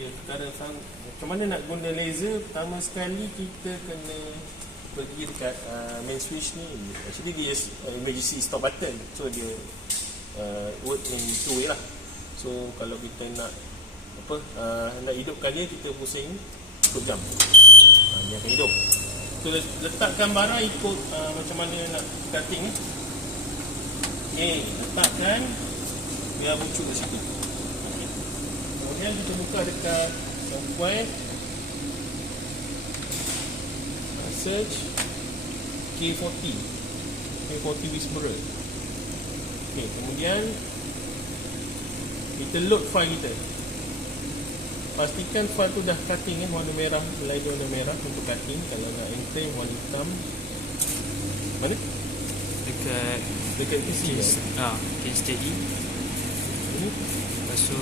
Okay, sekarang macam mana nak guna laser? Pertama sekali kita kena pergi dekat main switch ni. Actually dia emergency stop button. So dia work in two way lah. So kalau kita nak nak hidupkan dia, kita pusing cukup jam. Dia akan hidup. So letakkan barang ikut macam mana nak cutting ni. Okay, letakkan biar buncuk kat situ. Okay. Kemudian kita buka dekat software, search K40 Whisperer. Okay, kemudian kita load file kita. Pastikan file tu dah cutting warna merah, line warna merah untuk cutting. Kalau nak enter warna hitam. Mana? Dekat PC case steady. Lepas tu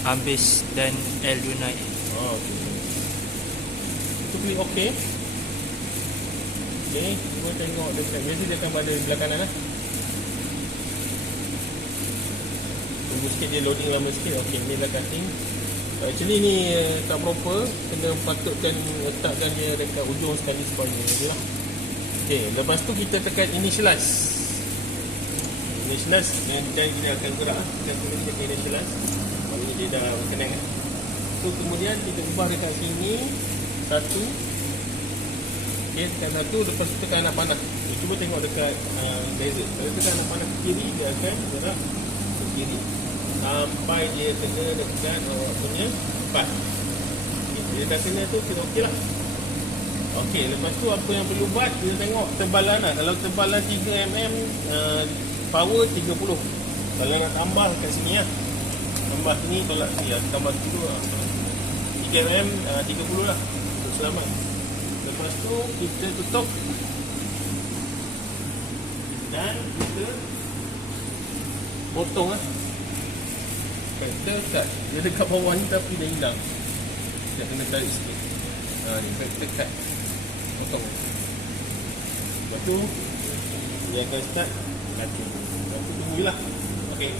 habis dan L2 naik. Okay. Itu klik OK. Okay, cuba tengok dekat. Biasa dia akan pada belah kanan lah. Tunggu sikit, dia loading lama sikit. Okay, ni dah cutting. Actually ni tak proper. Kena patutkan letakkan dia dekat ujung sekali supaya dia lah. Okay, lepas tu kita tekan initialize. Dan dia akan gerak. Kita kena tekan initialize. Maksudnya dia dah connect. So kemudian kita ubah dekat sini satu. Okay, tekan satu. Lepas tu tekan anak panah. Cuba tengok dekat laser. Kalau tekan anak panah ke kiri, dia akan gerak ke kiri sampai dia kena dekat punya part. Okay, dia dah kena tu, kita okey lah. Okey, lepas tu apa yang perlu buat, kita tengok tebalan lah. Kalau tebalan 3mm, power 30. Kalau nak tambah kat sini lah, tambah sini, tolak sini lah, tambah dulu lah. 3mm 30 lah untuk selamat. Lepas tu kita tutup dan kita potong lah. Factor cut. Dia dekat bawah ni tapi dah hilang. Dia kena tarik sikit. Ni factor cut. Potong. Lepas tu dia akan start cutting. Lepas tu tunggu je lah. Okay.